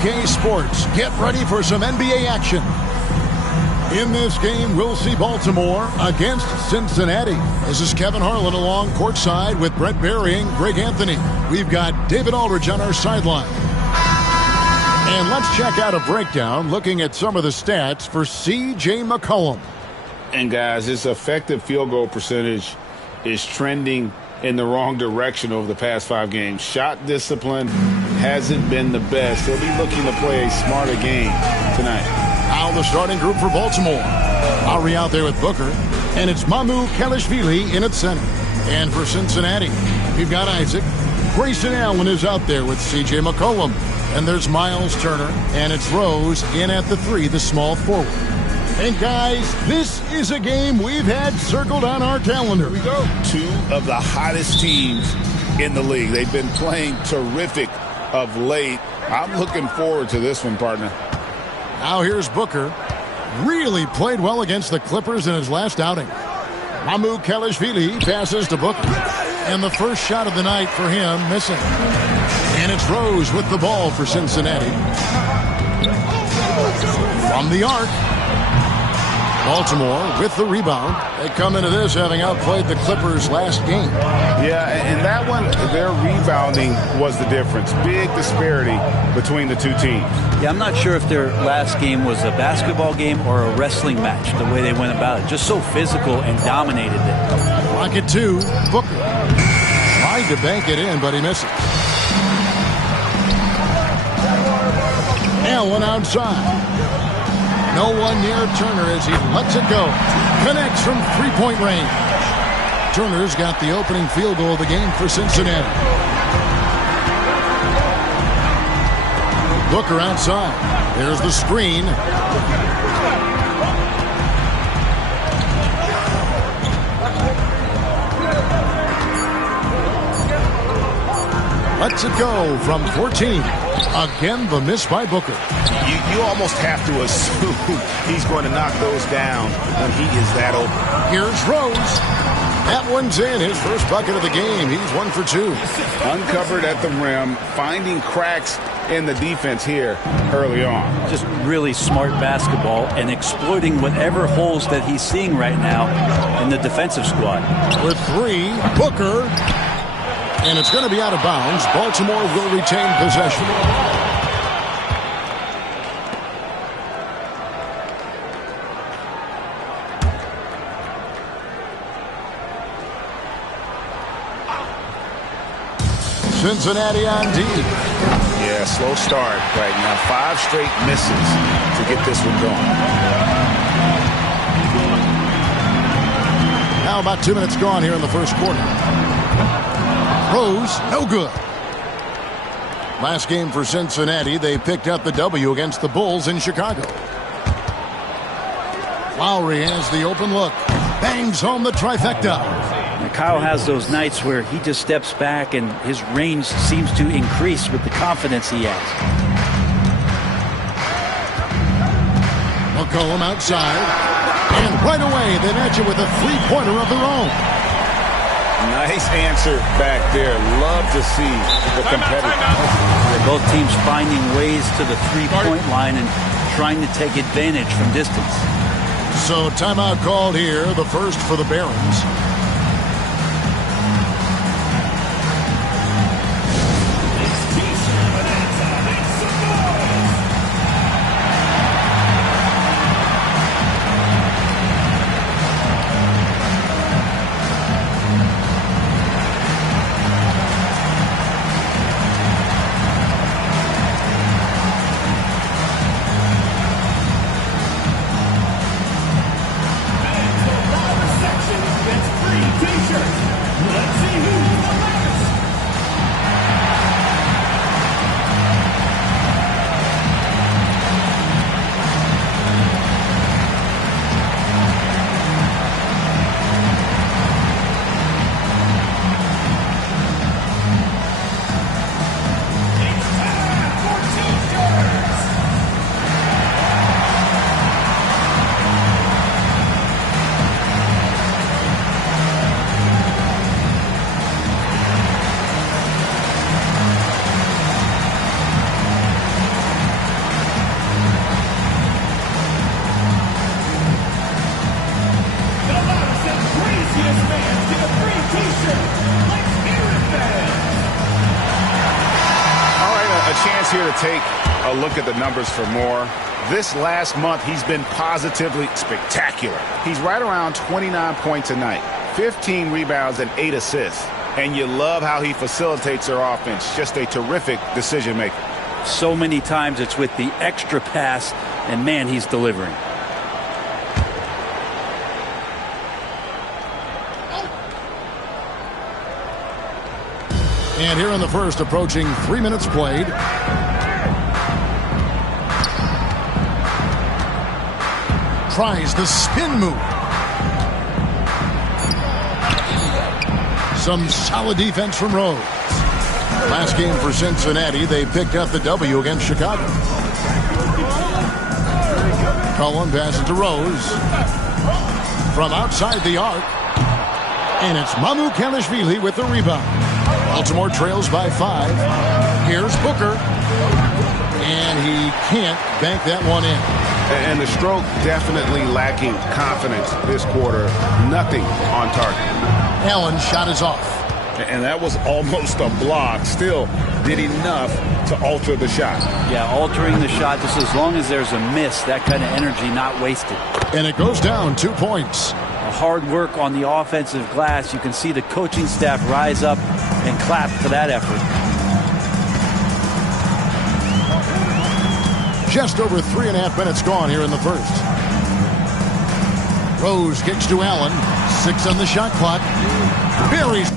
UK Sports, get ready for some NBA action. In this game, we'll see Baltimore against Cincinnati. This is Kevin Harlan along courtside with Brett Berry and Greg Anthony. We've got David Aldridge on our sideline. And let's check out a breakdown looking at some of the stats for C.J. McCollum. And guys, his effective field goal percentage is trending in the wrong direction over the past 5 games. Shot discipline hasn't been the best. He'll be looking to play a smarter game tonight. Now the starting group for Baltimore. Lowry out there with Booker. And it's Mamu Kelishvili in at center. And for Cincinnati, we've got Isaac. Grayson Allen is out there with C.J. McCollum. And there's Miles Turner. And it's Rose in at the 3, the small forward. And guys, this is a game we've had circled on our calendar. Here we go. 2 of the hottest teams in the league. They've been playing terrific of late. I'm looking forward to this one, partner. Now here's Booker. Really played well against the Clippers in his last outing. Mamu Kelishvili passes to Booker. And the first shot of the night for him missing. And it's Rose with the ball for Cincinnati. From the arc. Baltimore with the rebound. They come into this having outplayed the Clippers last game. Yeah, and that one, their rebounding was the difference. Big disparity between the two teams. Yeah, I'm not sure if their last game was a basketball game or a wrestling match, the way they went about it. Just so physical and dominated it. Rocket 2, Booker. Tried to bank it in, but he misses. Allen outside. No one near Turner as he lets it go. Connects from three-point range. Turner's got the opening field goal of the game for Cincinnati. Booker outside. There's the screen. Lets it go from 14. Again, the miss by Booker. You almost have to assume he's going to knock those down when he is that open. Here's Rose. That one's in. His first bucket of the game. He's 1 for 2. Uncovered at the rim, finding cracks in the defense here early on. Just really smart basketball and exploiting whatever holes that he's seeing right now in the defensive squad. With 3, Booker. And it's going to be out of bounds. Baltimore will retain possession. Cincinnati on D. Yeah, slow start right now. 5 straight misses to get this one going. Now about 2 minutes gone here in the first quarter. Rose, no good. Last game for Cincinnati, they picked up the W against the Bulls in Chicago. Lowry has the open look. Bangs home the trifecta. And Kyle has those nights where he just steps back and his range seems to increase with the confidence he has. McCollum outside. And right away, they match it with a three-pointer of their own. Nice answer back there. Love to see the competitive. Both teams finding ways to the three-point line and trying to take advantage from distance. So timeout called here, the first for the Barons. is here to take a look at the numbers for more. This last month, he's been positively spectacular. He's right around 29 points a night, 15 rebounds, and 8 assists. And you love how he facilitates their offense. Just a terrific decision maker. So many times it's with the extra pass, and man, he's delivering. And here in the first, approaching 3 minutes played. Tries the spin move. Some solid defense from Rose. Last game for Cincinnati, they picked up the W against Chicago. Cullen passes to Rose. From outside the arc. And it's Mamukelashvili with the rebound. Baltimore trails by 5. Here's Booker. And he can't bank that one in. And the stroke definitely lacking confidence this quarter. Nothing on target. Allen's shot is off. And that was almost a block. Still did enough to alter the shot. Yeah, altering the shot just as long as there's a miss. That kind of energy not wasted. And it goes down 2 points. Hard work on the offensive glass. You can see the coaching staff rise up and clap for that effort. Just over 3.5 minutes gone here in the first. Rose kicks to Allen. 6 on the shot clock. Buries.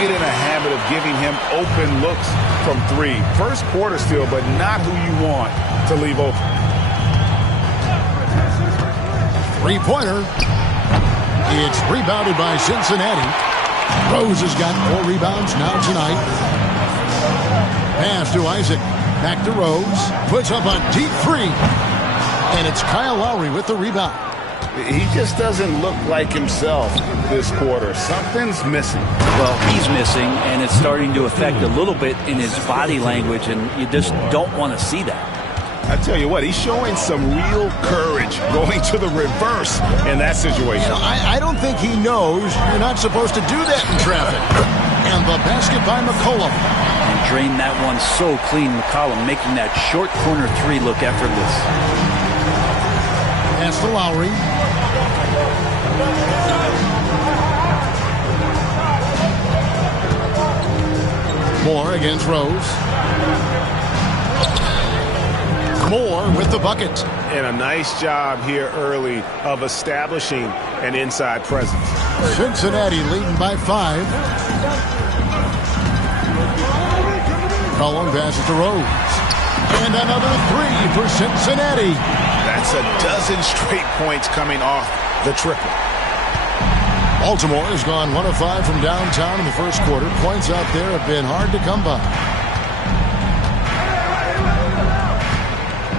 Get in a habit of giving him open looks from 3. First quarter still, but not who you want to leave open. 3-pointer. It's rebounded by Cincinnati. Rose has got 4 rebounds now tonight. Pass to Isaac. Back to Rose. Puts up a deep 3. And it's Kyle Lowry with the rebound. He just doesn't look like himself this quarter. Something's missing. Well, he's missing, and it's starting to affect a little bit in his body language, and you just don't want to see that. I tell you what, he's showing some real courage going to the reverse in that situation. You know, I don't think he knows you're not supposed to do that in traffic. And the basket by McCollum. And drained that one so clean, McCollum, making that short corner 3 look effortless. Pass to Lowry. Moore against Rose. Moore with the bucket. And a nice job here early of establishing an inside presence. Cincinnati leading by 5. Cullen passes to Rose. And another 3 for Cincinnati. That's a dozen straight points coming off the triple. Baltimore has gone 1 of 5 from downtown in the first quarter. Points out there have been hard to come by.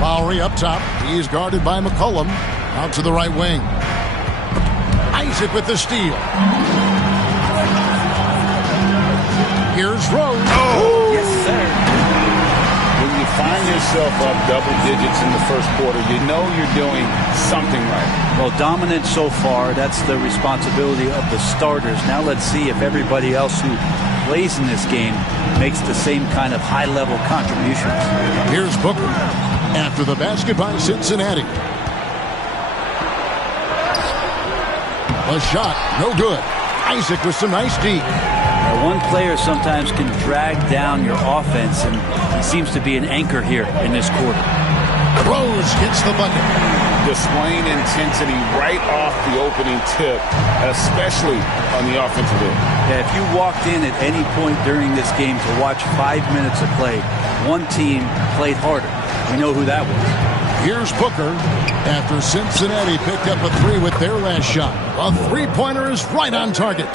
Lowry up top. He is guarded by McCollum. Out to the right wing. Isaac with the steal. Here's Rose. Oh! Yes, sir. When you find yourself up double digits in the first quarter, you know you're doing something right. Well, dominant so far. That's the responsibility of the starters. Now let's see if everybody else who plays in this game makes the same kind of high-level contributions. Here's Booker after the basket by Cincinnati. A shot, no good. Isaac with some nice D. Now, one player sometimes can drag down your offense, and he seems to be an anchor here in this quarter. Rose gets the bucket. Displaying intensity right off the opening tip, especially on the offensive end. Yeah, if you walked in at any point during this game to watch 5 minutes of play, one team played harder. We know who that was. Here's Booker after Cincinnati picked up a three with their last shot. A three-pointer is right on target.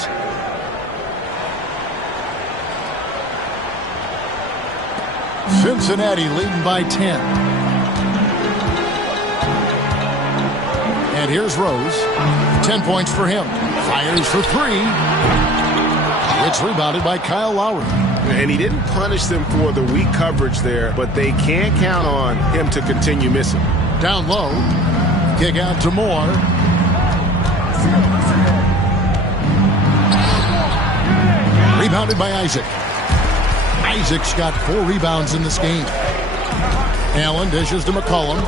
Cincinnati leading by 10. And here's Rose. 10 points for him. Fires for three. It's rebounded by Kyle Lowry. And he didn't punish them for the weak coverage there, but they can't count on him to continue missing. Down low. Kick out to Moore. Rebounded by Isaac. Isaac's got 4 rebounds in this game. Allen dishes to McCollum.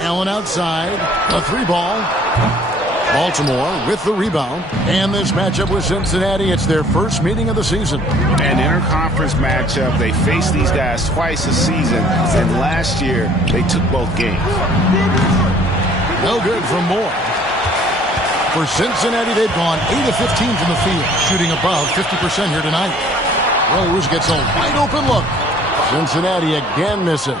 Allen outside. A 3-ball. Baltimore with the rebound. And this matchup with Cincinnati, it's their first meeting of the season. An interconference matchup. They faced these guys twice a season. And last year, they took both games. No good from Moore. For Cincinnati, they've gone 8 of 15 from the field, shooting above 50% here tonight. Rose gets a wide open look. Cincinnati again missing.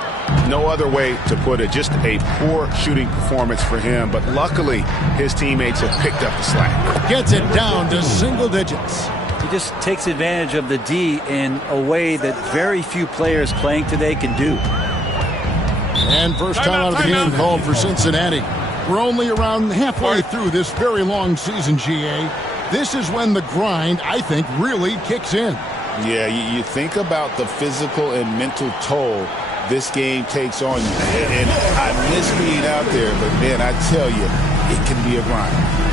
No other way to put it. Just a poor shooting performance for him. But luckily, his teammates have picked up the slack. Gets it down to single digits. He just takes advantage of the D in a way that very few players playing today can do. And first time out of the game called for Cincinnati. We're only around halfway through this very long season, GA. This is when the grind, I think, really kicks in. Yeah, you think about the physical and mental toll this game takes on you. And I miss being out there, but man, I tell you, it can be a grind.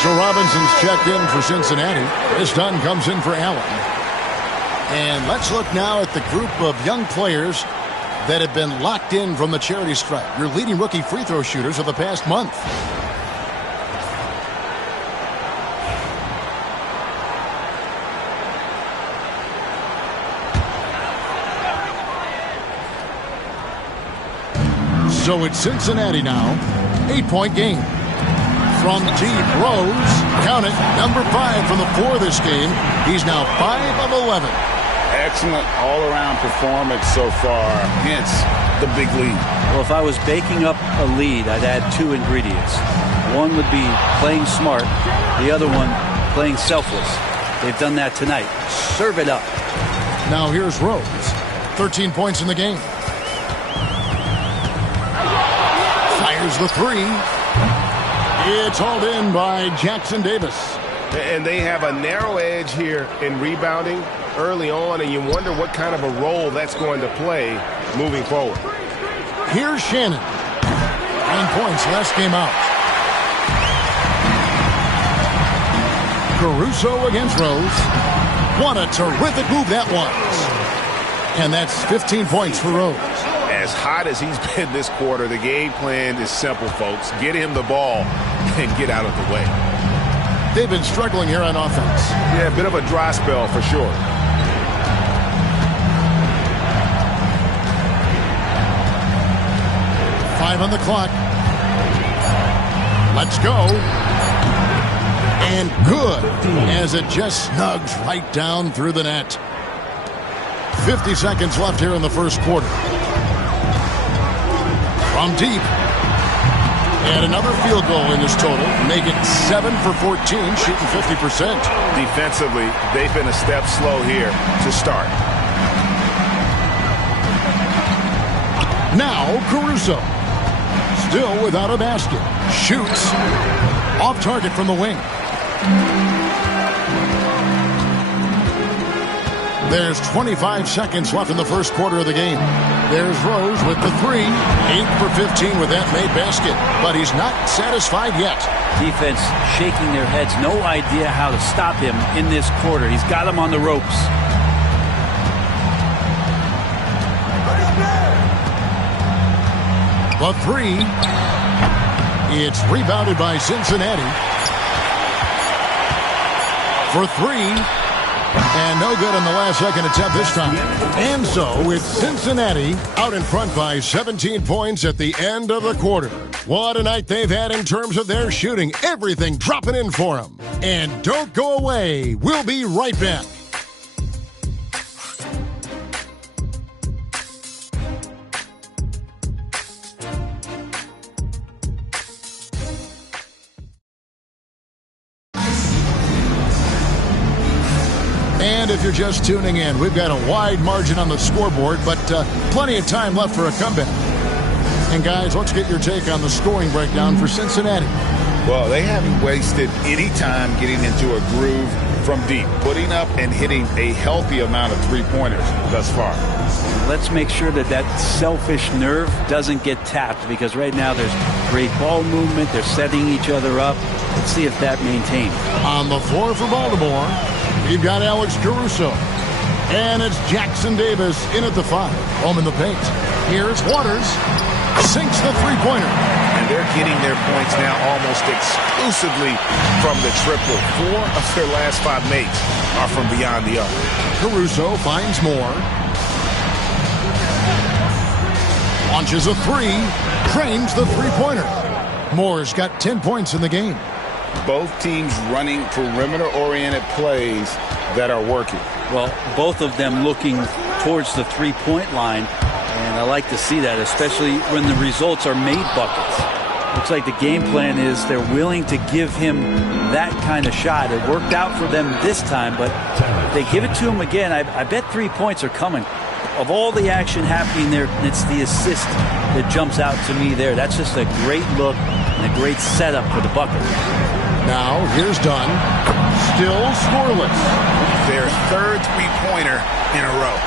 Mitchell Robinson's checked in for Cincinnati. This Dunn comes in for Allen. And let's look now at the group of young players that have been locked in from the charity stripe. Your leading rookie free throw shooters of the past month. So it's Cincinnati now. 8-point game. From deep, Rose, count it, number 5 from the floor this game. He's now 5 of 11. Excellent all-around performance so far, hence the big lead. Well, if I was baking up a lead, I'd add 2 ingredients. One would be playing smart, the other one playing selfless. They've done that tonight. Serve it up. Now here's Rose. 13 points in the game. Fires the 3. It's hauled in by Jackson Davis. And they have a narrow edge here in rebounding. early on, and you wonder what kind of a role that's going to play moving forward. Here's Shannon. 9 points, last game out. Caruso against Rose. What a terrific move that was. And that's 15 points for Rose. As hot as he's been this quarter, the game plan is simple, folks. Get him the ball and get out of the way. They've been struggling here on offense. Yeah, a bit of a dry spell for sure. Five on the clock. Let's go. And good, as it just snugs right down through the net. 50 seconds left here in the first quarter. From deep. And another field goal in this total. Make it 7 for 14, shooting 50%. Defensively, they've been a step slow here to start. Now Caruso. Still without a basket. Shoots. Off target from the wing. There's 25 seconds left in the first quarter of the game. There's Rose with the three. 8 for 15 with that made basket. But he's not satisfied yet. Defense shaking their heads. No idea how to stop him in this quarter. He's got him on the ropes. The three. It's rebounded by Cincinnati. For three. And no good on the last second attempt this time. And so it's Cincinnati out in front by 17 points at the end of the quarter. What a night they've had in terms of their shooting. Everything dropping in for them. And don't go away. We'll be right back. And if you're just tuning in, we've got a wide margin on the scoreboard, but plenty of time left for a comeback. And guys, let's get your take on the scoring breakdown for Cincinnati. Well, they haven't wasted any time getting into a groove from deep, putting up and hitting a healthy amount of three-pointers thus far. Let's make sure that that selfish nerve doesn't get tapped, because right now there's great ball movement. They're setting each other up. Let's see if that maintains. On the floor for Baltimore, you've got Alex Caruso. And it's Jackson Davis in at the 5. Home in the paint. Here's Waters. Sinks the three-pointer. And they're getting their points now almost exclusively from the triple. 4 of their last 5 makes are from beyond the arc. Caruso finds more. Launches a three. Trains the three-pointer. Moore's got 10 points in the game. Both teams running perimeter-oriented plays that are working. Well, both of them looking towards the three-point line, and I like to see that, especially when the results are made buckets. Looks like the game plan is they're willing to give him that kind of shot. It worked out for them this time, but if they give it to him again, I bet 3 points are coming. Of all the action happening there, it's the assist that jumps out to me there. That's just a great look and a great setup for the bucket. Now, here's Dunn. Still scoreless. Their third three-pointer in a row.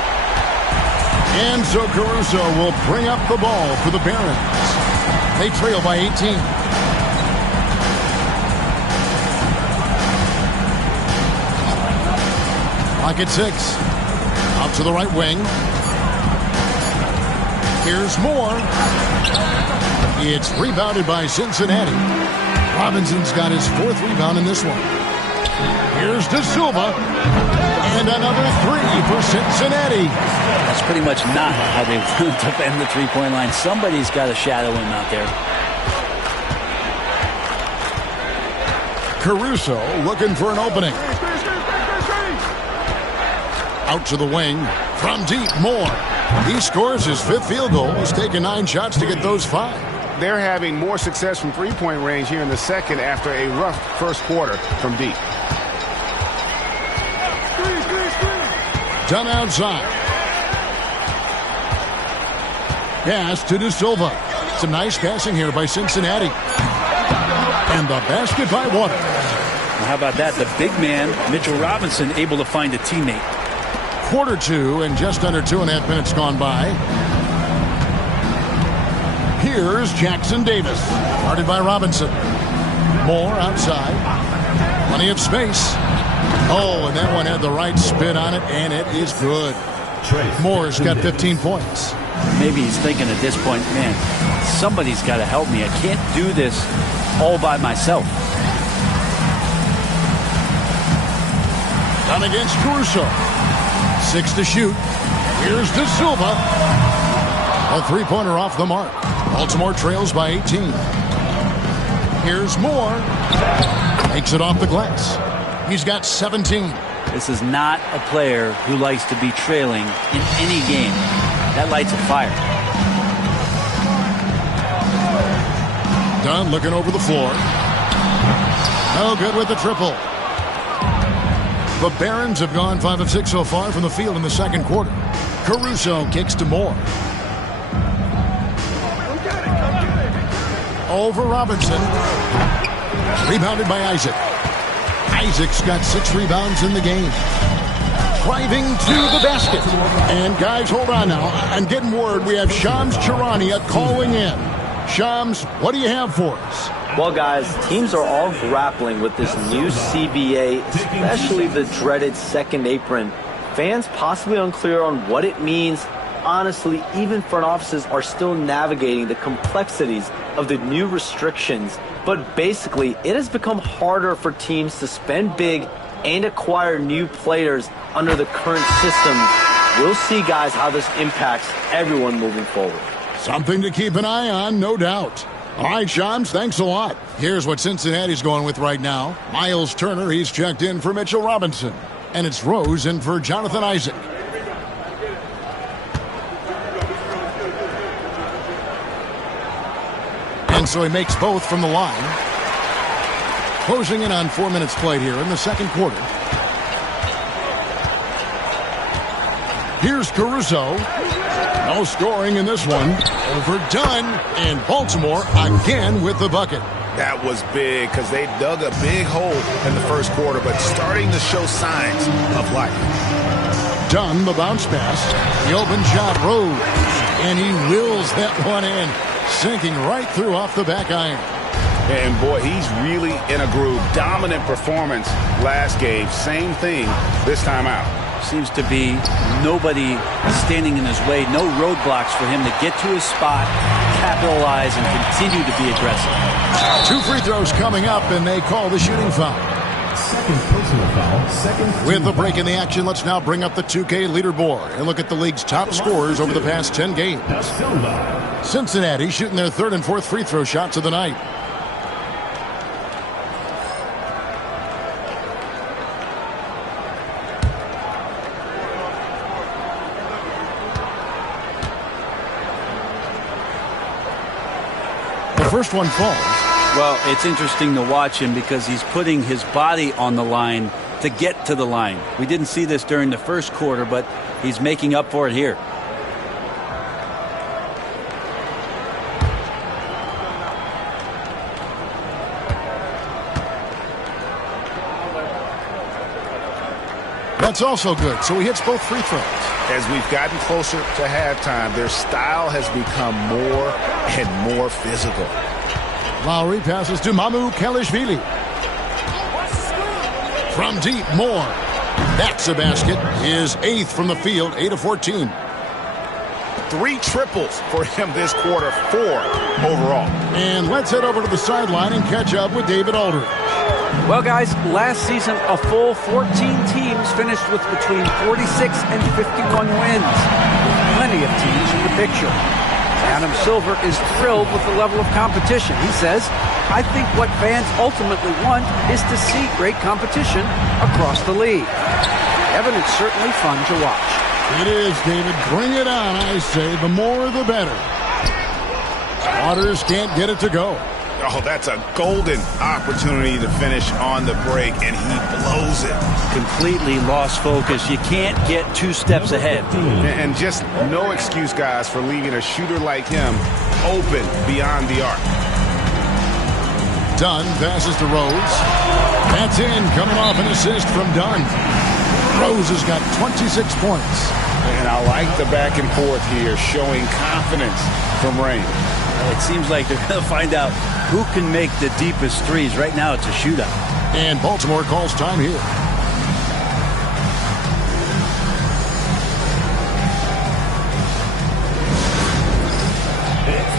And so Caruso will bring up the ball for the Barons. They trail by 18. Clock at 6. Out to the right wing. Here's Moore. It's rebounded by Cincinnati. Robinson's got his 4th rebound in this one. Here's De Silva. And another 3 for Cincinnati. That's pretty much not how they defend the three-point line. Somebody's got to shadow him out there. Caruso looking for an opening. Out to the wing. From deep, Moore. He scores his 5th field goal. He's taken 9 shots to get those 5. They're having more success from three-point range here in the second after a rough first quarter from deep. Done outside. Pass to De Silva. Some nice passing here by Cincinnati. And the basket by Waters. How about that? The big man, Mitchell Robinson, able to find a teammate. quarter two and just under 2.5 minutes gone by. Here's Jackson Davis, guarded by Robinson. Moore outside. Plenty of space. Oh, and that one had the right spin on it, and it is good. Moore's got 15 points. Maybe he's thinking at this point, man, somebody's got to help me. I can't do this all by myself. Done against Caruso. 6 to shoot. Here's De Silva. A three-pointer off the mark. Baltimore trails by 18. Here's Moore. Makes it off the glass. He's got 17. This is not a player who likes to be trailing in any game. That lights a fire. Dunn looking over the floor. No good with the triple. The Barons have gone 5 of 6 so far from the field in the second quarter. Caruso kicks to Moore. Over Robinson. Rebounded by Isaac. Isaac's got 6 rebounds in the game. Driving to the basket. And guys, hold on now. I'm getting word we have Shams Charania calling in. Shams, what do you have for us? Well, guys, teams are all grappling with this new CBA, especially the dreaded second apron. Fans possibly unclear on what it means. Honestly, even front offices are still navigating the complexities of the new restrictions. But basically, it has become harder for teams to spend big and acquire new players under the current system. We'll see, guys, how this impacts everyone moving forward. Something to keep an eye on, no doubt. All right, Shams, thanks a lot. Here's what Cincinnati's going with right now. Miles Turner, he's checked in for Mitchell Robinson. And it's Rose in for Jonathan Isaac. And so he makes both from the line. Closing in on 4 minutes played here in the second quarter. Here's Caruso. No scoring in this one. Overdone, and Baltimore again with the bucket. That was big because they dug a big hole in the first quarter, but starting to show signs of life. Dunn, the bounce pass. The open shot, Rose. And he wills that one in. Sinking right through off the back iron. And boy, he's really in a groove. Dominant performance last game. Same thing this time out. Seems to be nobody standing in his way. No roadblocks for him to get to his spot, capitalize, and continue to be aggressive. 2 free throws coming up, and they call the shooting foul. Second personal foul. With a break in the action, let's now bring up the 2K leaderboard and look at the league's top scorers over the past 10 games. Cincinnati shooting their 3rd and 4th free throw shots of the night. The first one falls. Well, it's interesting to watch him because he's putting his body on the line to get to the line. We didn't see this during the first quarter, but he's making up for it here. That's also good, so he hits both free throws. As we've gotten closer to halftime, their style has become more and more physical. Lowry passes to Mamu Kelishvili. From deep, Moore. That's a basket. His 8th from the field, 8 of 14. 3 triples for him this quarter, 4 overall. And let's head over to the sideline and catch up with David Aldridge. Well, guys, last season, a full 14 teams finished with between 46 and 51 wins. Plenty of teams in the picture. Adam Silver is thrilled with the level of competition. He says, I think what fans ultimately want is to see great competition across the league. Evan, it's certainly fun to watch. It is, David. Bring it on, I say. The more, the better. Waters can't get it to go. Oh, that's a golden opportunity to finish on the break, and he blows it. Completely lost focus. You can't get 2 steps ahead. And just no excuse, guys, for leaving a shooter like him open beyond the arc. Dunn passes to Rhodes. That's in, coming off an assist from Dunn. Rose has got 26 points. And I like the back and forth here, showing confidence from Rain. It seems like they're going to find out who can make the deepest threes. Right now, it's a shootout. And Baltimore calls time here. It's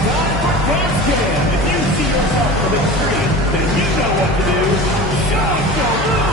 time for basket. If you see yourself on the screen, then you know what to do. Show your move.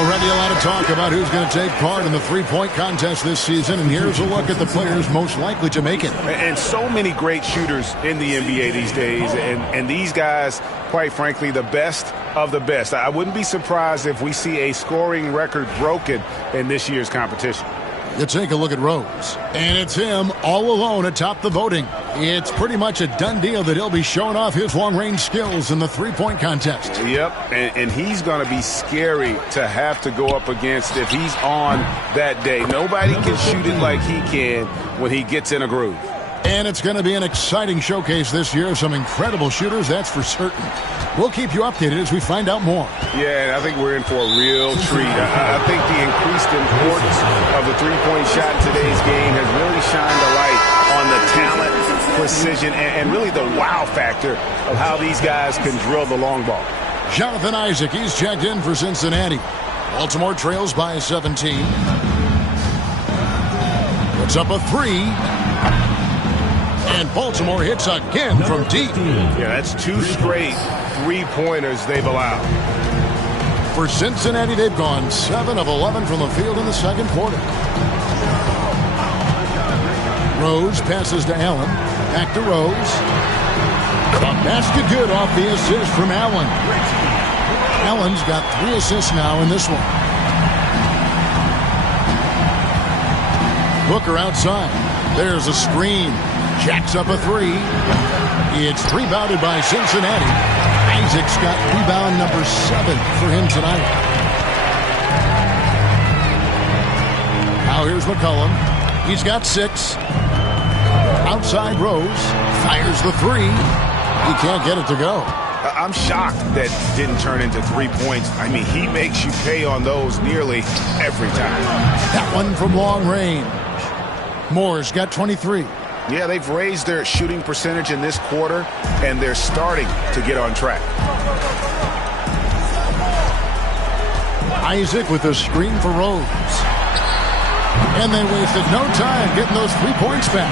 Already a lot of talk about who's going to take part in the three-point contest this season, and here's a look at the players most likely to make it. And so many great shooters in the NBA these days, and these guys, quite frankly, the best of the best. I wouldn't be surprised if we see a scoring record broken in this year's competition. You take a look at Rose, and it's him all alone atop the voting. It's pretty much a done deal that he'll be showing off his long-range skills in the three-point contest. Yep, and he's going to be scary to have to go up against if he's on that day. Nobody can shoot it like he can when he gets in a groove. And it's going to be an exciting showcase this year of some incredible shooters, that's for certain. We'll keep you updated as we find out more. Yeah, and I think we're in for a real treat. I think the increased importance of the three-point shot in today's game has really shined a light on the talent, precision, and really the wow factor of how these guys can drill the long ball. Jonathan Isaac, he's checked in for Cincinnati. Baltimore trails by 17. Puts up a three. And Baltimore hits again from deep. Yeah, that's two straight three-pointers they've allowed. For Cincinnati, they've gone 7 of 11 from the field in the second quarter. Rose passes to Allen. Back to Rose. The basket good off the assist from Allen. Allen's got 3 assists now in this one. Booker outside. There's a screen. Jacks up a three. It's rebounded by Cincinnati. Isaac's got rebound number 7 for him tonight. Now here's McCollum. He's got 6. Outside Rose. Fires the three. He can't get it to go. I'm shocked that didn't turn into 3 points. I mean, he makes you pay on those nearly every time. That one from long range. Moore's got 23. Yeah, they've raised their shooting percentage in this quarter, and they're starting to get on track. Isaac with a screen for Rose. And they wasted no time getting those 3 points back.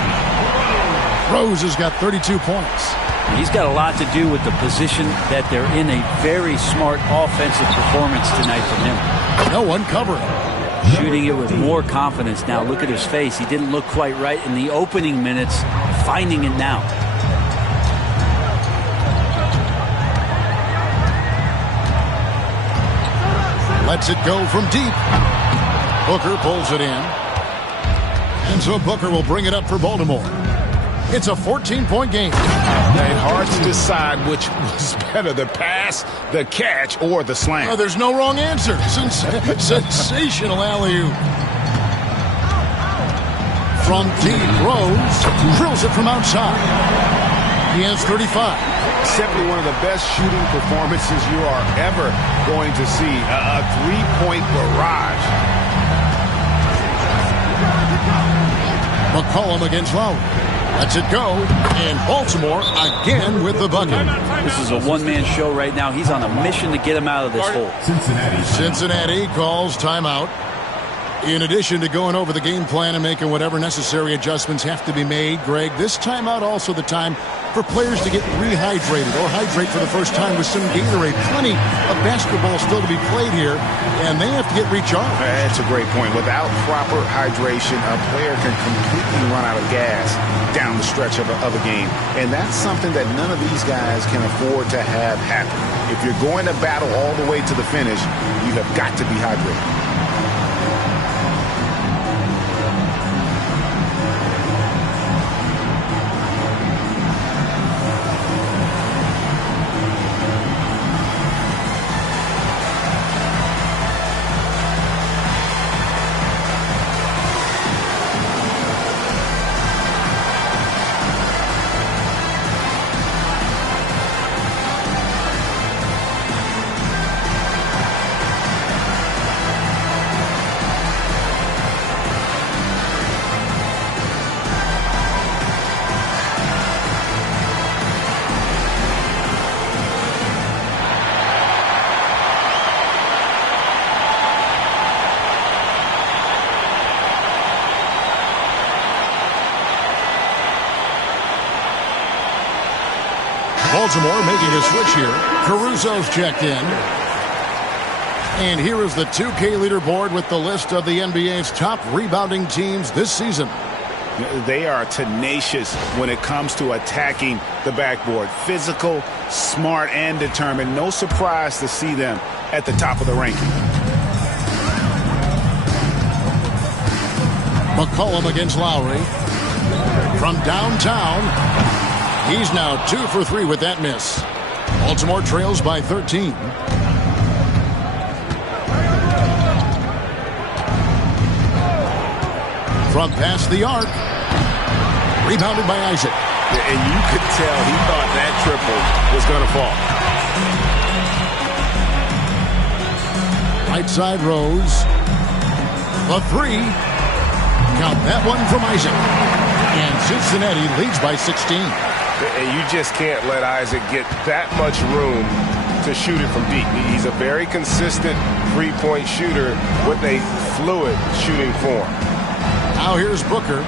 Rose has got 32 points. He's got a lot to do with the position that they're in. A very smart offensive performance tonight from him. No one covering. Shooting it with more confidence now. Look at his face. He didn't look quite right in the opening minutes. Finding it now. Lets it go from deep. Booker pulls it in. And so Booker will bring it up for Baltimore. It's a 14-point game. And hard to decide which was better, the pass, the catch, or the slam. Oh, there's no wrong answer. Sensational alley-oop. From deep, Rose drills it from outside. He has 35. Simply one of the best shooting performances you are ever going to see. A three-point barrage. McCollum against Lowry. Lets it go, and Baltimore again with the bucket. This is a one-man show right now. He's on a mission to get him out of this hole. Cincinnati calls timeout. In addition to going over the game plan and making whatever necessary adjustments have to be made, Greg, this timeout also the time for players to get rehydrated or hydrate for the first time with some Gatorade. Plenty of basketball still to be played here, and they have to get recharged. That's a great point. Without proper hydration, a player can completely run out of gas down the stretch of a game. And that's something that none of these guys can afford to have happen. If you're going to battle all the way to the finish, you have got to be hydrated. Baltimore making a switch here. Caruso's checked in. And here is the 2K leaderboard with the list of the NBA's top rebounding teams this season. They are tenacious when it comes to attacking the backboard. Physical, smart, and determined. No surprise to see them at the top of the ranking. McCollum against Lowry. From downtown. He's now 2 for 3 with that miss. Baltimore trails by 13. From past the arc. Rebounded by Isaac. And you could tell he thought that triple was going to fall. Right side Rose. The 3. Count that one from Isaac. And Cincinnati leads by 16. And you just can't let Isaac get that much room to shoot it from deep. He's a very consistent three-point shooter with a fluid shooting form. Now here's Booker.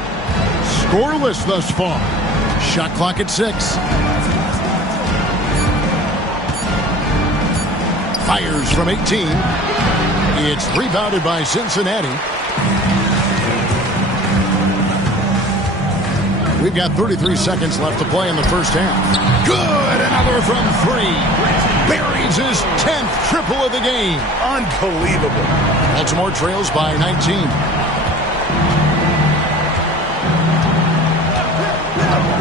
Scoreless thus far. Shot clock at 6. Fires from 18. It's rebounded by Cincinnati. We've got 33 seconds left to play in the first half. Good! Another from 3. Buries his 10th triple of the game. Unbelievable. Baltimore trails by 19.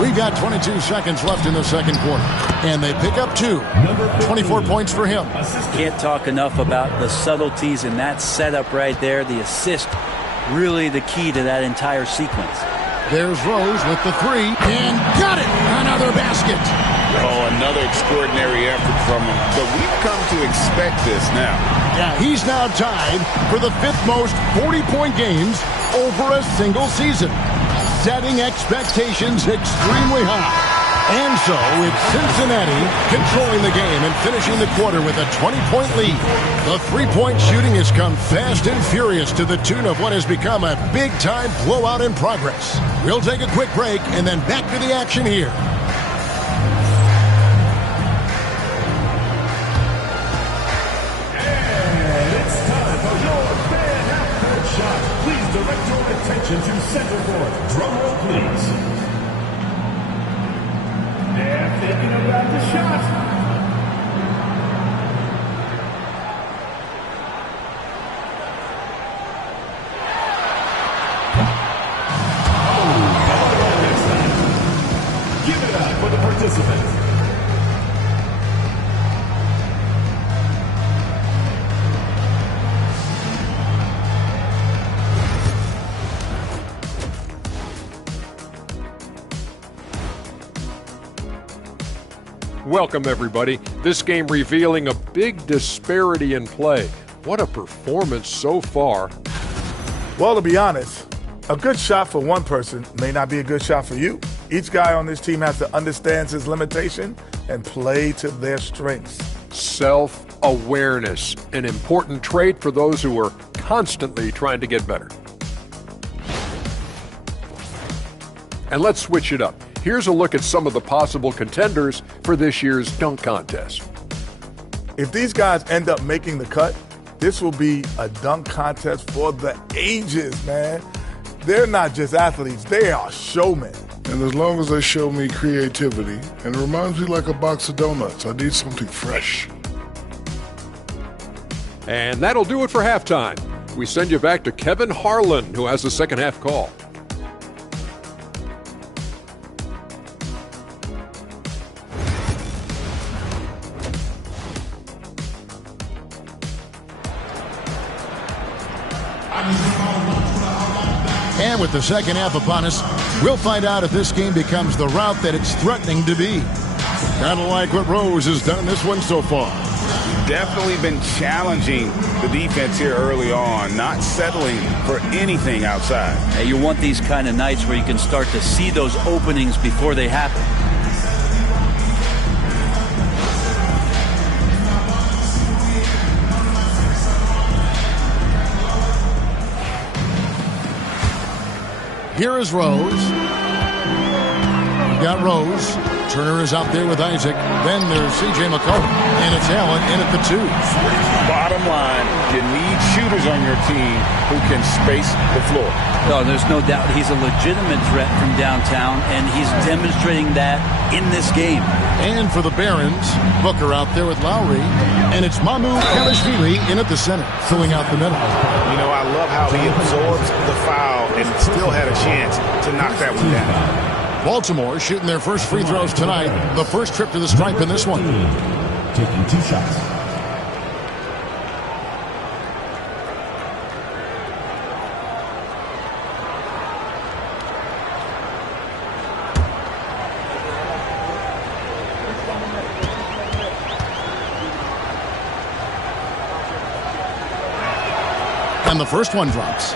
We've got 22 seconds left in the second quarter. And they pick up 2. 24 points for him. Can't talk enough about the subtleties in that setup right there. The assist, really the key to that entire sequence. There's Rose with the 3, and got it! Another basket! Oh, another extraordinary effort from him. But we've come to expect this now. Yeah, he's now tied for the 5th most 40-point games over a single season, setting expectations extremely high. And so it's Cincinnati controlling the game and finishing the quarter with a 20-point lead. The three-point shooting has come fast and furious to the tune of what has become a big-time blowout in progress. We'll take a quick break and then back to the action here. And it's time for your fan half-court shot. Please direct your attention to center court. Drum roll, please. They're thinking about the shot. Give it up for the participants. Welcome, everybody. This game revealing a big disparity in play. What a performance so far. Well, to be honest, a good shot for one person may not be a good shot for you. Each guy on this team has to understand his limitation and play to their strengths. Self-awareness, an important trait for those who are constantly trying to get better. And let's switch it up. Here's a look at some of the possible contenders for this year's dunk contest. If these guys end up making the cut, this will be a dunk contest for the ages, man. They're not just athletes, they are showmen. And as long as they show me creativity, and it reminds me like a box of donuts, I need something fresh. And that'll do it for halftime. We send you back to Kevin Harlan, who has the second half call. And with the second half upon us, we'll find out if this game becomes the route that it's threatening to be. Kind of like what Rose has done this one so far. Definitely been challenging the defense here early on, not settling for anything outside. Hey, you want these kind of nights where you can start to see those openings before they happen. Here is Rose. We've got Rose. Turner is out there with Isaac. Then there's C.J. McCollum. And it's Allen in at the 2. Bottom line, you need shooters on your team who can space the floor. Oh, there's no doubt he's a legitimate threat from downtown, and he's demonstrating that in this game. And for the Barons, Booker out there with Lowry. And it's Mamu Kalashvili in at the center, filling out the middle. You know, I love how he absorbs the foul and still had a chance to knock that one down. Baltimore shooting their first free throws tonight. The first trip to the stripe in this one. Taking 2 shots. And the first one drops.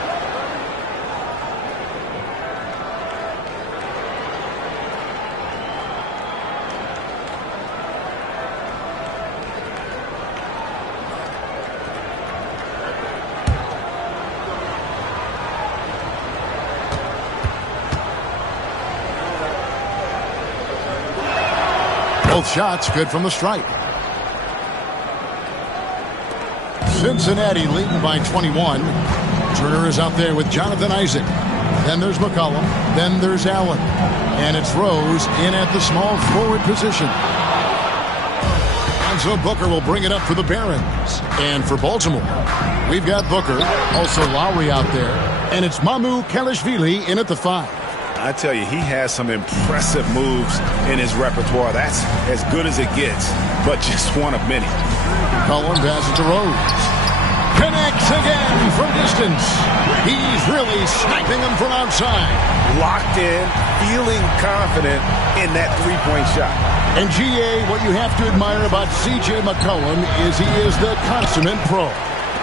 Both shots good from the stripe. Cincinnati leading by 21. Turner is out there with Jonathan Isaac. Then there's McCollum. Then there's Allen. And it's Rose in at the small forward position. And so Booker will bring it up for the Barons. And for Baltimore, we've got Booker, also Lowry out there. And it's Mamu Kalashvili in at the 5. I tell you, he has some impressive moves in his repertoire. That's as good as it gets, but just one of many. Cullen passes to Rose. Connects again from distance. He's really sniping them from outside. Locked in, feeling confident in that three-point shot. And GA, what you have to admire about C.J. McCollum is he is the consummate pro.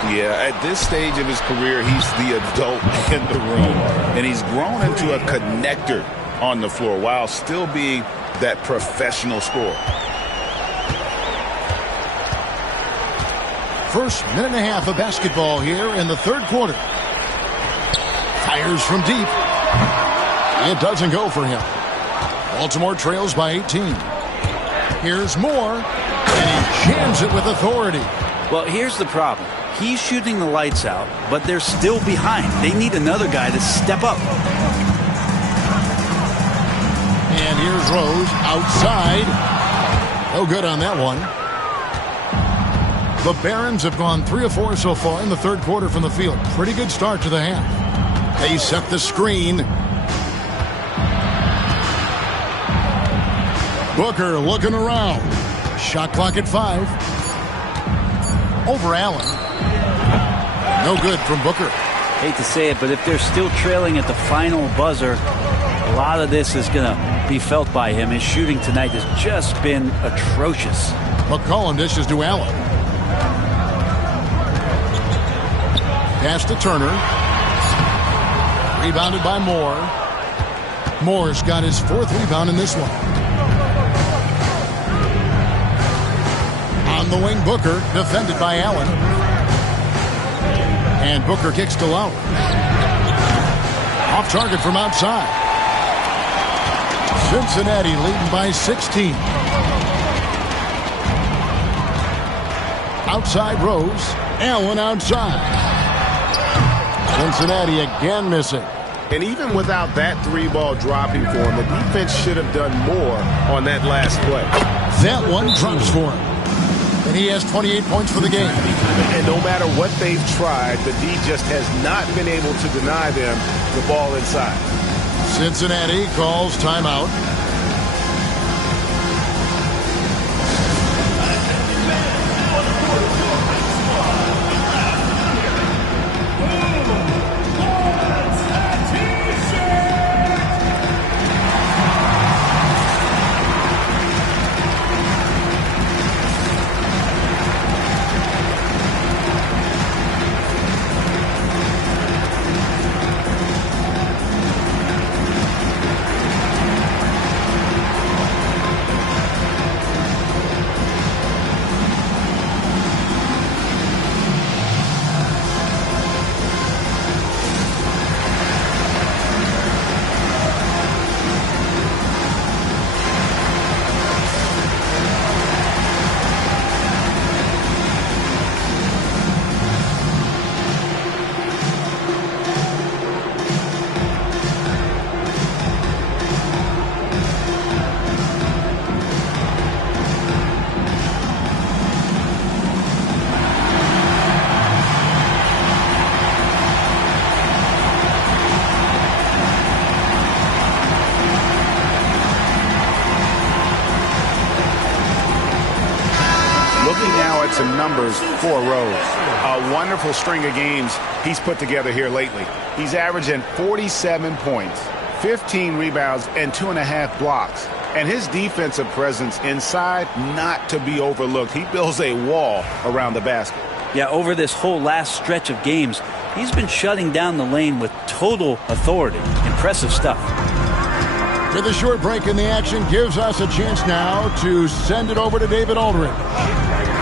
Yeah, at this stage of his career, he's the adult in the room. And he's grown into a connector on the floor while still being that professional scorer. First minute and a half of basketball here in the third quarter. Fires from deep. It doesn't go for him. Baltimore trails by 18. Here's Moore, and he jams it with authority. Well, here's the problem. He's shooting the lights out, but they're still behind. They need another guy to step up. And here's Rose outside. No good on that one. The Barons have gone 3 of 4 so far in the third quarter from the field. Pretty good start to the half. They set the screen. Booker looking around. Shot clock at 5. Over Allen. No good from Booker. Hate to say it, but if they're still trailing at the final buzzer, a lot of this is going to be felt by him. His shooting tonight has just been atrocious. McCollum dishes to Allen. Pass to Turner. Rebounded by Moore. Moore's got his 4th rebound in this one. On the wing, Booker, defended by Allen. And Booker kicks to Lowry. Off target from outside. Cincinnati leading by 16. Outside Rose. Allen outside. Cincinnati again missing. And even without that 3-ball dropping for him, the defense should have done more on that last play. That one drops for him. And he has 28 points for the game. And no matter what they've tried, the D just has not been able to deny them the ball inside. Cincinnati calls timeout. Some numbers for Rose. A wonderful string of games he's put together here lately. He's averaging 47 points, 15 rebounds, and 2.5 blocks. And his defensive presence inside, not to be overlooked. He builds a wall around the basket. Yeah, over this whole last stretch of games, he's been shutting down the lane with total authority. Impressive stuff. With a short break in the action, gives us a chance now to send it over to David Aldridge.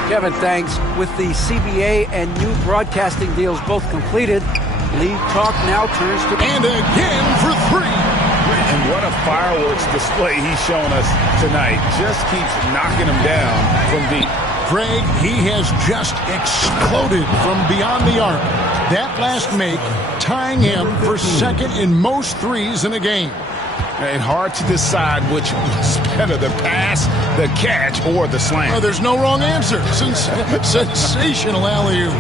Kevin, thanks. With the CBA and new broadcasting deals both completed, League Talk now turns to... And again for 3. And what a fireworks display he's shown us tonight. Just keeps knocking him down from deep. Craig, he has just exploded from beyond the arc. That last make tying him for second in most threes in a game. And hard to decide which was better, the pass, the catch, or the slam. Oh, there's no wrong answer. Sensational alley-oop.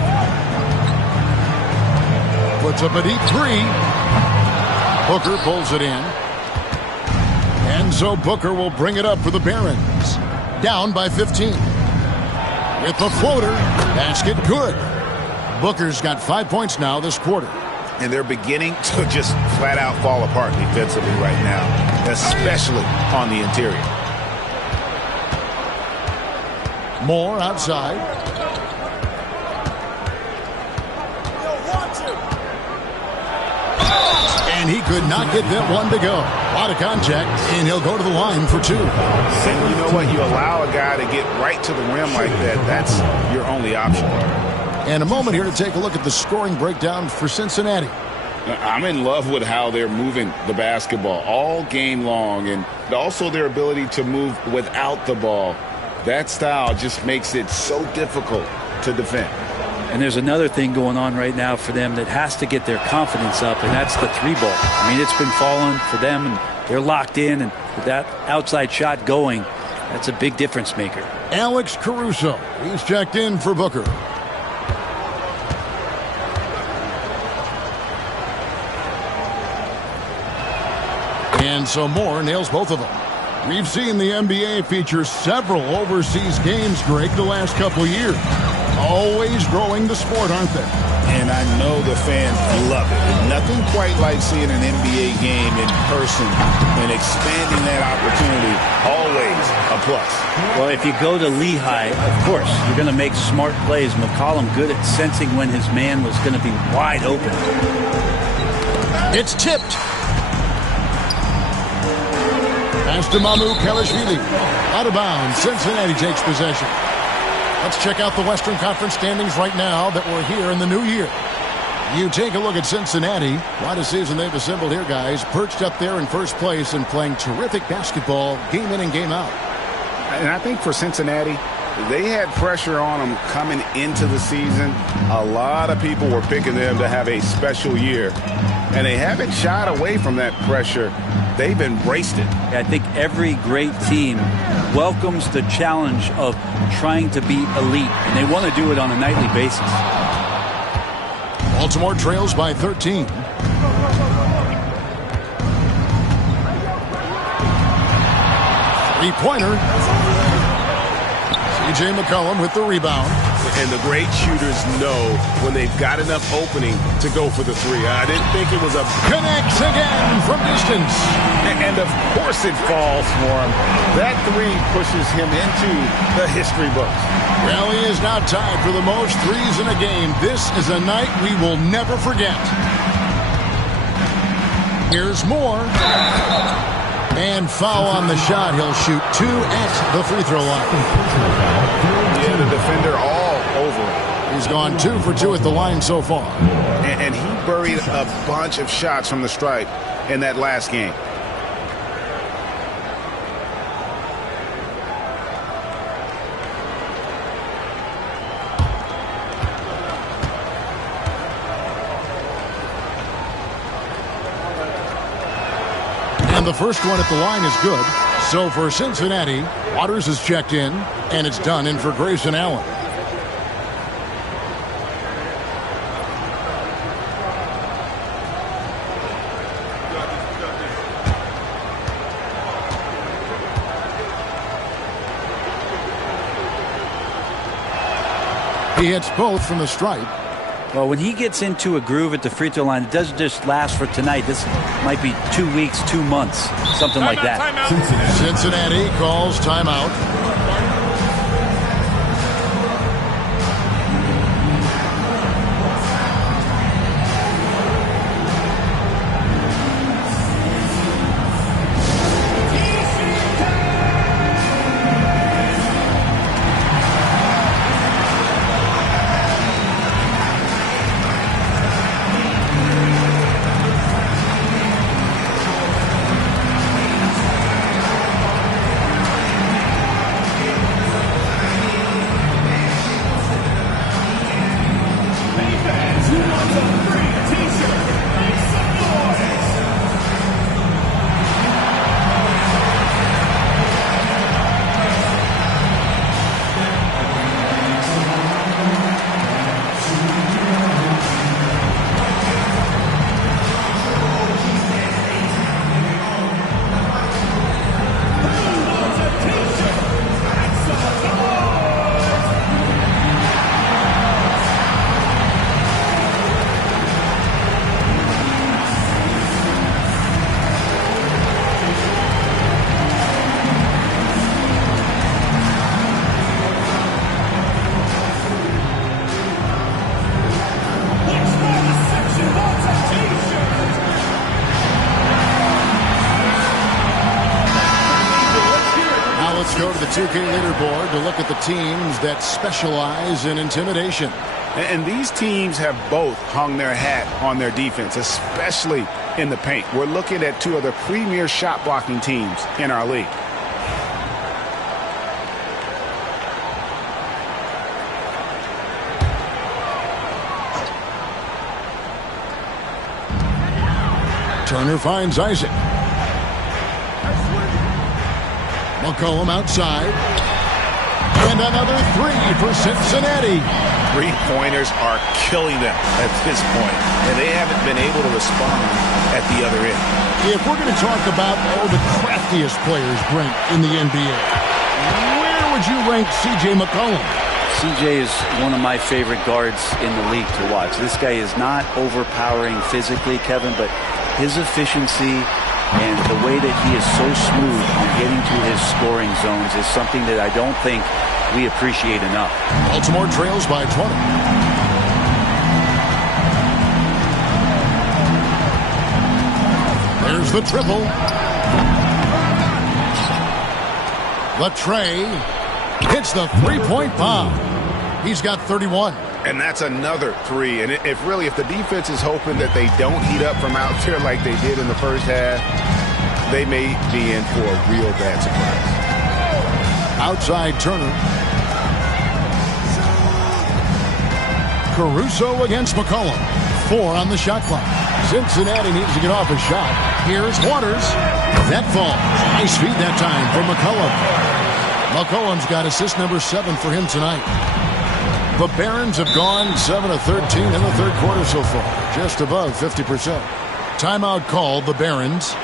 Puts up a deep 3. Booker pulls it in. And so Booker will bring it up for the Barons. Down by 15. With the floater, basket good. Booker's got 5 points now this quarter. And they're beginning to just flat out fall apart defensively right now, especially on the interior. Moore outside. And he could not get that one to go. A lot of contact, and he'll go to the line for 2. And you know what? You allow a guy to get right to the rim like that, that's your only option. And a moment here to take a look at the scoring breakdown for Cincinnati. I'm in love with how they're moving the basketball all game long, and also their ability to move without the ball. That style just makes it so difficult to defend. And there's another thing going on right now for them that has to get their confidence up, and that's the 3-ball. I mean, it's been falling for them, and they're locked in, and with that outside shot going, that's a big difference maker. Alex Caruso, he's checked in for Booker. And so Moore nails both of them. We've seen the NBA feature several overseas games, Greg, the last couple of years. Always growing the sport, aren't they? And I know the fans love it. Nothing quite like seeing an NBA game in person and expanding that opportunity. Always a plus. Well, if you go to Lehigh, of course, you're going to make smart plays. McCollum good at sensing when his man was going to be wide open. It's tipped. Pass to Baltimore. Out of bounds. Cincinnati takes possession. Let's check out the Western Conference standings right now that we're here in the new year. You take a look at Cincinnati. What a season they've assembled here, guys. Perched up there in first place and playing terrific basketball game in and game out. And I think for Cincinnati, they had pressure on them coming into the season. A lot of people were picking them to have a special year. And they haven't shied away from that pressure. They've embraced it. I think every great team welcomes the challenge of trying to be elite, and they want to do it on a nightly basis. Baltimore trails by 13. Three-pointer. C.J. McCollum with the rebound. And the great shooters know when they've got enough opening to go for the three. I didn't think it was a... Connects again from distance. And of course it falls for him. That three pushes him into the history books. Well, he is now tied for the most threes in a game. This is a night we will never forget. Here's more. And foul on the shot. He'll shoot 2 at the free throw line. Yeah, the defender all over him. He's gone 2 for 2 at the line so far. And he buried a bunch of shots from the stripe in that last game. And the first one at the line is good. So for Cincinnati, Waters is checked in, and it's done in for Grayson Allen. He hits both from the stripe. Well, when he gets into a groove at the free throw line, it doesn't just last for tonight. This might be 2 weeks, 2 months, something like that. Cincinnati calls timeout. Go to the 2K leaderboard to look at the teams that specialize in intimidation. And these teams have both hung their hat on their defense, especially in the paint. We're looking at 2 of the premier shot blocking teams in our league. Turner finds Isaac. McCollum outside. And another 3 for Cincinnati. Three-pointers are killing them at this point, and they haven't been able to respond at the other end. If we're going to talk about all the craftiest players, Brent, in the NBA, where would you rank C.J. McCollum? C.J. is one of my favorite guards in the league to watch. This guy is not overpowering physically, Kevin, but his efficiency and the way that he is so smooth on getting to his scoring zones is something that I don't think we appreciate enough. Baltimore trails by 20. There's the triple. The tray hits the three-point bomb. He's got 31. And that's another three. And if the defense is hoping that they don't heat up from out there like they did in the first half, they may be in for a real bad surprise. Outside Turner. Caruso against McCollum. 4 on the shot clock. Cincinnati needs to get off a shot. Here's Waters. That falls. Nice feed that time for McCollum. McCollum's got assist number 7 for him tonight. The Barons have gone 7 of 13 in the third quarter so far. Just above 50%. Timeout called the Barons.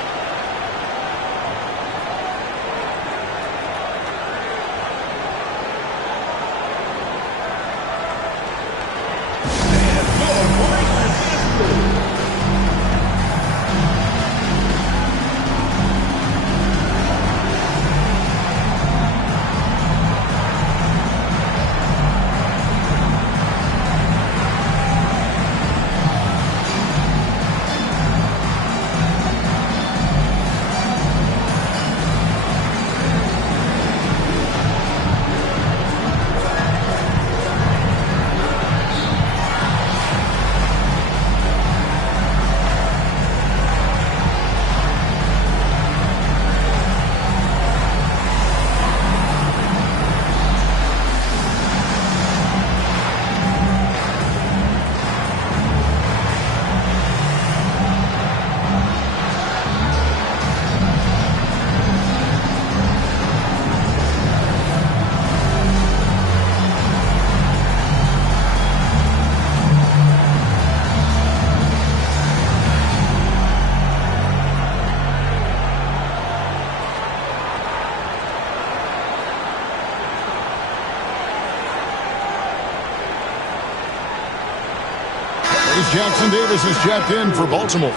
Jackson Davis is checked in for Baltimore.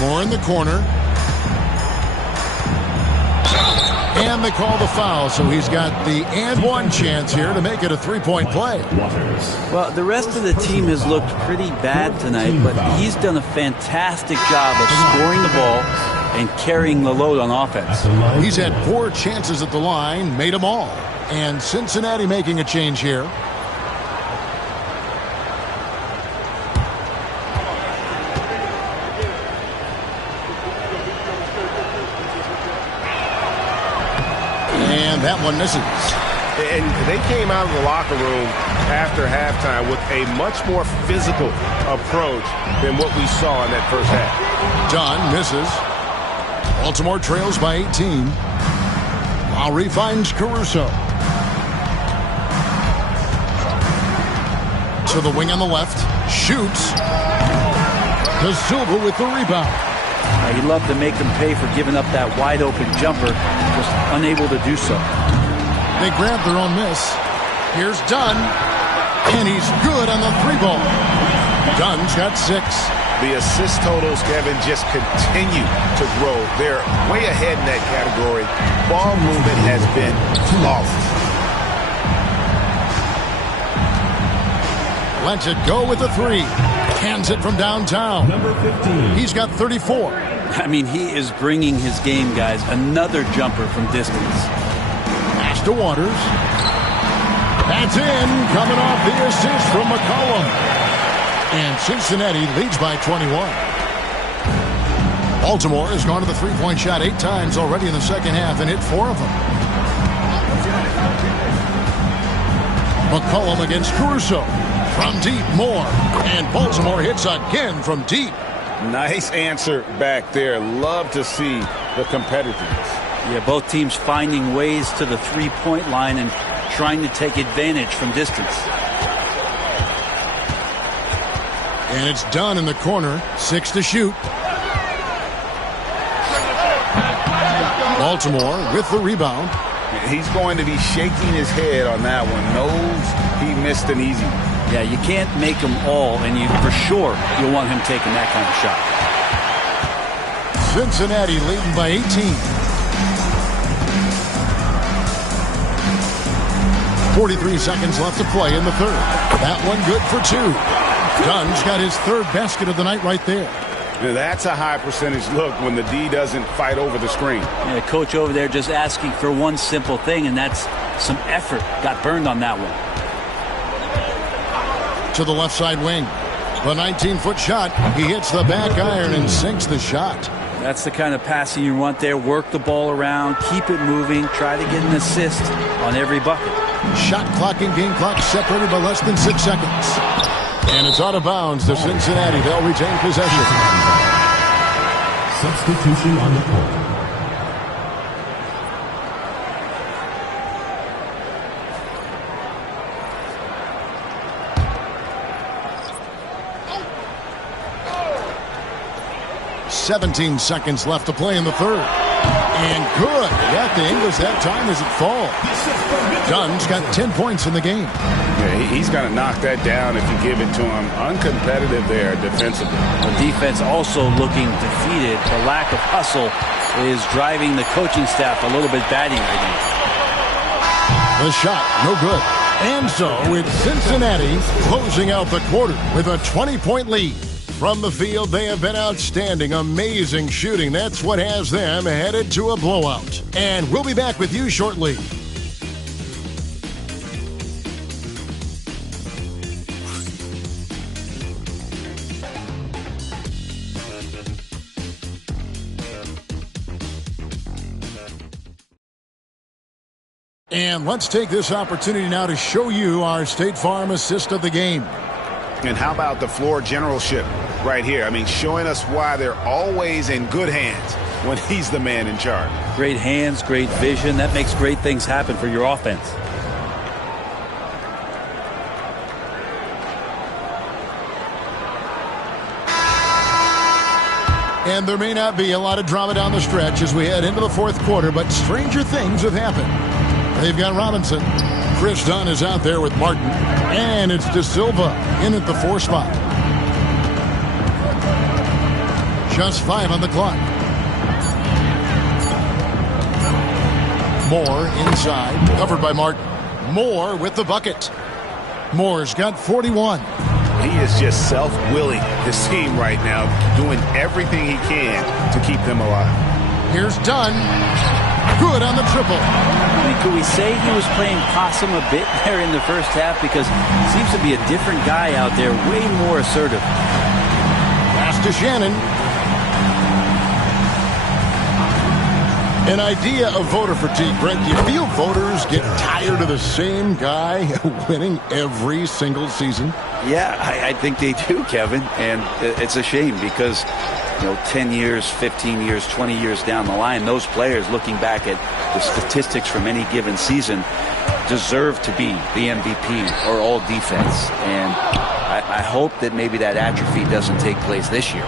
Moore in the corner. And they call the foul, so he's got the and one chance here to make it a three-point play. Well, the rest of the team has looked pretty bad tonight, but he's done a fantastic job of scoring the ball and carrying the load on offense. He's had 4 chances at the line, made them all. And Cincinnati making a change here. And that one misses. And they came out of the locker room after halftime with a much more physical approach than what we saw in that first half. Dunn misses. Baltimore trails by 18. Lowry finds Caruso. To the wing on the left. Shoots. De Silva with the rebound. He'd love to make them pay for giving up that wide-open jumper, just unable to do so. They grab their own miss. Here's Dunn, and he's good on the 3-ball. Dunn's got 6. The assist totals, Kevin, just continue to grow. They're way ahead in that category. Ball movement has been flawless. Lets it go with the 3. Hands it from downtown. Number 15. He's got 34. I mean, he is bringing his game, guys. Another jumper from distance. Pass to Waters. That's in. Coming off the assist from McCollum. And Cincinnati leads by 21. Baltimore has gone to the three-point shot 8 times already in the second half and hit 4 of them. McCollum against Caruso. From deep, Moore. And Baltimore hits again from deep. Nice answer back there. Love to see the competitiveness. Yeah, both teams finding ways to the three-point line and trying to take advantage from distance. And it's done in the corner. 6 to shoot. Baltimore with the rebound. He's going to be shaking his head on that one. Knows he missed an easy one. Yeah, you can't make them all, and for sure you'll want him taking that kind of shot. Cincinnati leading by 18. 43 seconds left to play in the third. That one good for 2. Dunn's got his third basket of the night right there. Now that's a high percentage look when the D doesn't fight over the screen. Yeah, coach over there just asking for one simple thing, and that's some effort. Got burned on that one. To the left side wing. The 19-foot shot. He hits the back iron and sinks the shot. That's the kind of passing you want there. Work the ball around, keep it moving, try to get an assist on every bucket. Shot clock and game clock separated by less than 6 seconds. And it's out of bounds to Cincinnati. They'll retain possession. Substitution on the court. .17 seconds left to play in the third. And good. They got the English that time as it falls. Dunn's got 10 points in the game. Yeah, he's going to knock that down if you give it to him. Uncompetitive there defensively. The defense also looking defeated. The lack of hustle is driving the coaching staff a little bit batty right now. The shot, no good. And so it's Cincinnati closing out the quarter with a 20-point lead. From the field, they have been outstanding, amazing shooting. That's what has them headed to a blowout. And we'll be back with you shortly. And let's take this opportunity now to show you our State Farm assist of the game. And how about the floor generalship right here? I mean, showing us why they're always in good hands when he's the man in charge. Great hands, great vision. That makes great things happen for your offense. And there may not be a lot of drama down the stretch as we head into the fourth quarter, but stranger things have happened. They've got Robinson. Chris Dunn is out there with Martin. And it's De Silva in at the 4 spot. Just 5 on the clock. Moore inside, covered by Martin. Moore with the bucket. Moore's got 41. He is just self-willing, this team right now, doing everything he can to keep them alive. Here's Dunn. Good on the triple. I mean, could we say he was playing possum a bit there in the first half? Because he seems to be a different guy out there, way more assertive. Pass to Shannon. An idea of voter fatigue, Brent. You feel voters get tired of the same guy winning every single season? Yeah, I think they do, Kevin. And it's a shame because, 10 years, 15 years, 20 years down the line, those players looking back at the statistics from any given season deserve to be the MVP or all defense. And I hope that maybe that atrophy doesn't take place this year.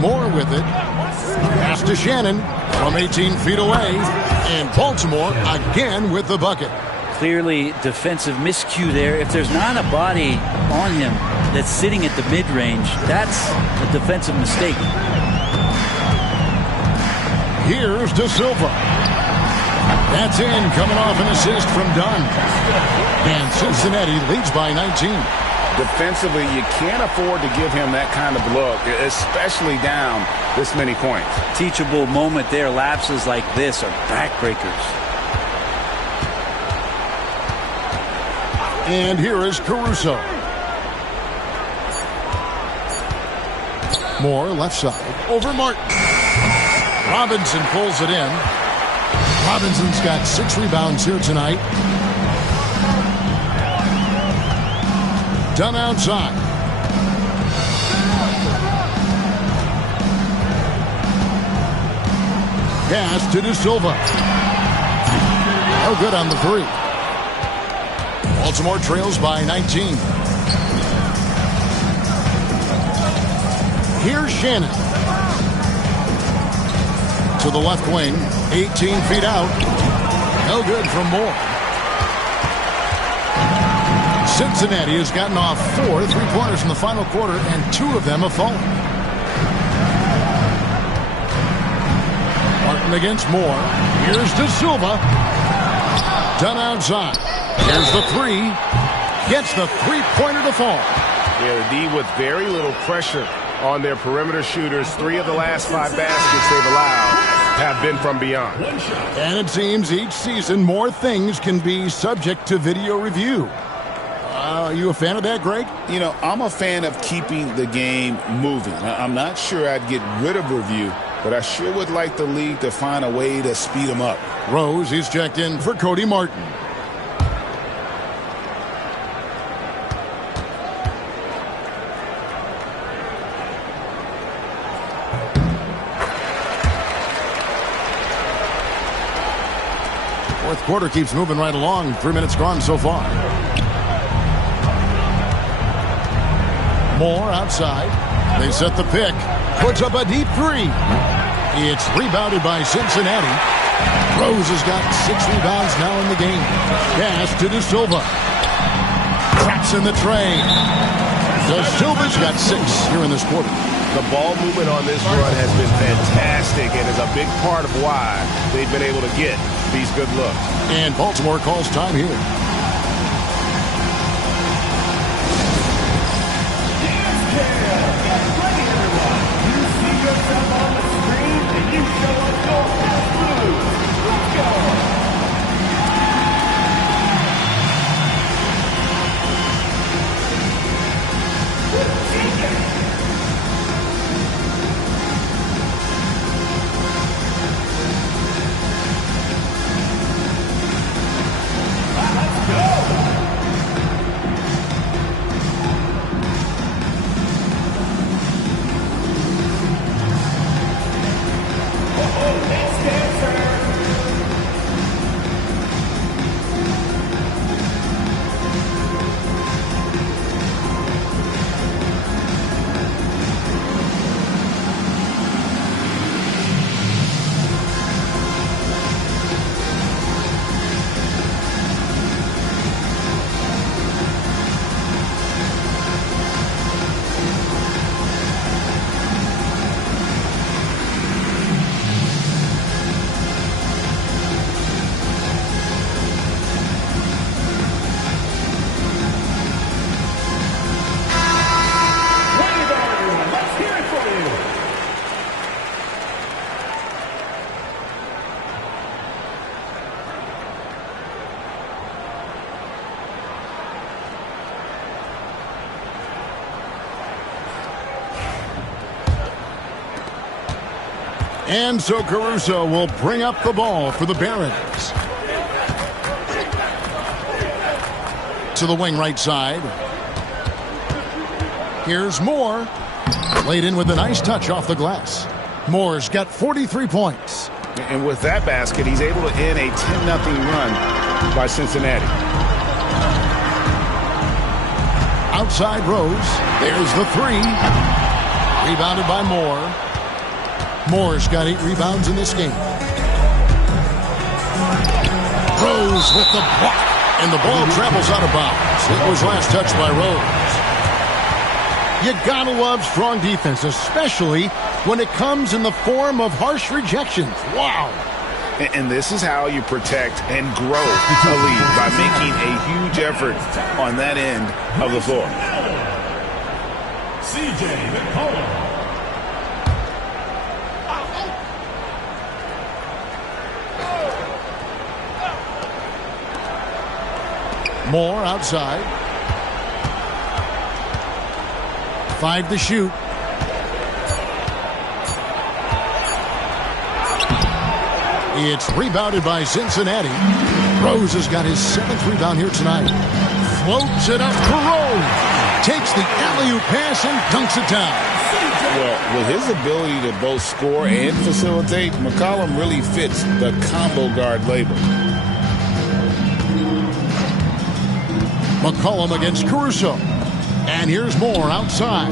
Moore with it. Pass to Shannon from 18 feet away. And Baltimore again with the bucket. Clearly defensive miscue there. If there's not a body on him that's sitting at the mid-range, that's a defensive mistake. Here's De Silva. That's in, coming off an assist from Dunn. And Cincinnati leads by 19. Defensively, you can't afford to give him that kind of look, especially down this many points. Teachable moment there. Lapses like this are backbreakers. And here is Caruso. Moore left side over Martin. Robinson pulls it in. Robinson's got 6 rebounds here tonight. Dunn outside. Pass to De Silva. No good on the 3. Baltimore trails by 19. Here's Shannon. To the left wing. 18 feet out. No good from Moore. Cincinnati has gotten off 4 3-pointers in the final quarter, and 2 of them have fallen. Martin against Moore. Here's De Silva. Done outside. Here's the 3. Gets the 3-pointer to fall. Yeah, the D with very little pressure on their perimeter shooters. 3 of the last 5 baskets they've allowed have been from beyond. And it seems each season more things can be subject to video review. Are you a fan of that, Greg? You know, I'm a fan of keeping the game moving. I'm not sure I'd get rid of review, but I sure would like the league to find a way to speed them up. Rose, he's checked in for Cody Martin. Fourth quarter keeps moving right along. 3 minutes gone so far. Moore outside. They set the pick. Puts up a deep 3. It's rebounded by Cincinnati. Rose has got 6 rebounds now in the game. Pass to De Silva. Traps in the tray. De Silva's got 6 here in this quarter. The ball movement on this run has been fantastic and is a big part of why they've been able to get these good looks. And Baltimore calls time here. And so Caruso will bring up the ball for the Barons. To the wing right side. Here's Moore. Laid in with a nice touch off the glass. Moore's got 43 points. And with that basket, he's able to end a 10-0 run by Cincinnati. Outside Rose. There's the 3. Rebounded by Moore. Moore's got 8 rebounds in this game. Rose with the block. And the ball travels out of bounds. It was last touched by Rose. You gotta love strong defense, especially when it comes in the form of harsh rejections. Wow. And this is how you protect and grow a lead, by making a huge effort on that end of the floor. CJ McCollum. Moore outside. 5 to shoot. It's rebounded by Cincinnati. Rose has got his 7th rebound here tonight. Floats it up for Rose. Takes the alley-oop pass and dunks it down. Well, with his ability to both score and facilitate, McCollum really fits the combo guard label. McCollum against Caruso. And here's Moore outside.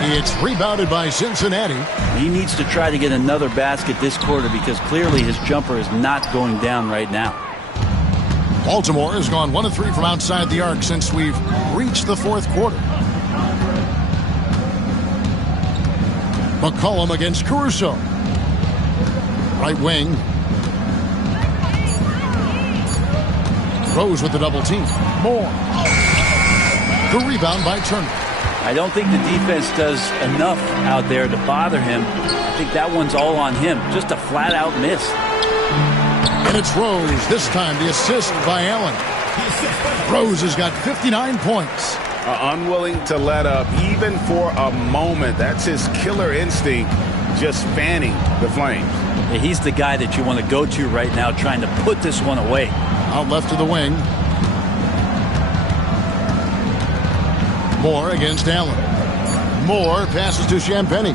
It's rebounded by Cincinnati. He needs to try to get another basket this quarter because clearly his jumper is not going down right now. Baltimore has gone 1 of 3 from outside the arc since we've reached the fourth quarter. McCollum against Caruso. Right wing. Rose with the double team. Moore. The rebound by Turner. I don't think the defense does enough out there to bother him. I think that one's all on him. Just a flat-out miss. And it's Rose. This time the assist by Allen. Rose has got 59 points. Unwilling to let up even for a moment. That's his killer instinct, just fanning the flames. Yeah, he's the guy that you want to go to right now, trying to put this one away. Out left to the wing. Moore against Allen. Moore passes to Champagnie.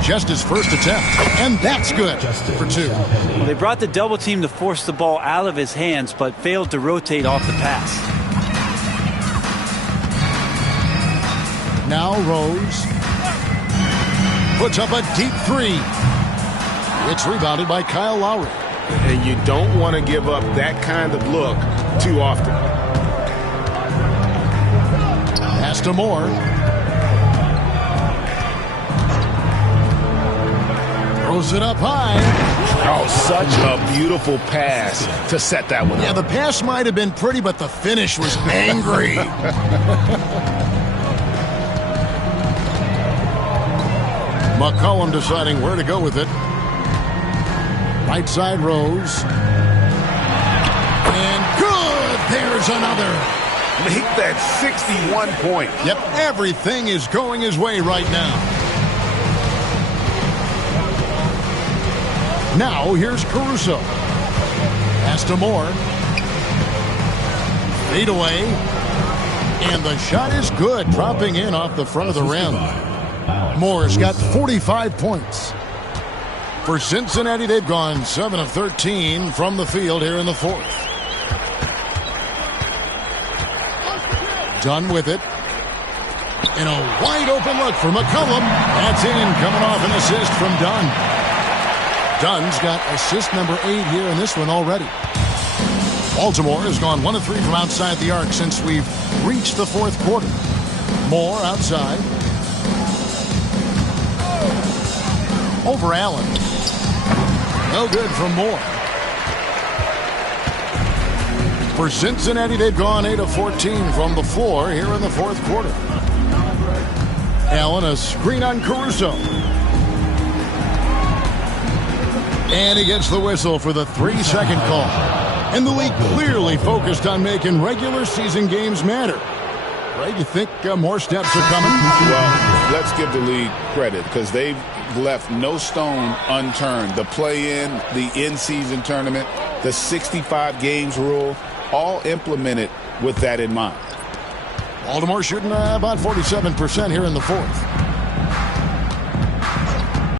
Just his first attempt. And that's good for 2. Well, they brought the double team to force the ball out of his hands, but failed to rotate off the pass. Now Rose puts up a deep 3. It's rebounded by Kyle Lowry. And you don't want to give up that kind of look too often. Pass to Moore. Throws it up high. Oh, such a beautiful pass to set that one up. Yeah, the pass might have been pretty, but the finish was angry. McCollum deciding where to go with it. Right side Rose. And good! There's another. Make that 61 point. Yep, everything is going his way right now. Now here's Caruso. Pass to Moore. Fade away. And the shot is good, dropping in off the front of the rim. Moore's got 45 points. For Cincinnati, they've gone 7 of 13 from the field here in the fourth. Dunn with it. And a wide open look for McCollum. That's in, coming off an assist from Dunn. Dunn's got assist number 8 here in this one already. Baltimore has gone 1 of 3 from outside the arc since we've reached the fourth quarter. Moore outside. Over Allen. No good from Moore. For Cincinnati, they've gone 8 of 14 from the floor here in the fourth quarter. Allen, a screen on Caruso. And he gets the whistle for the 3-second call. And the league clearly focused on making regular season games matter. Right? You think more steps are coming? Well, let's give the league credit because they've left no stone unturned. The play-in, the in-season tournament, the 65 games rule, all implemented with that in mind. Baltimore shooting about 47% here in the fourth.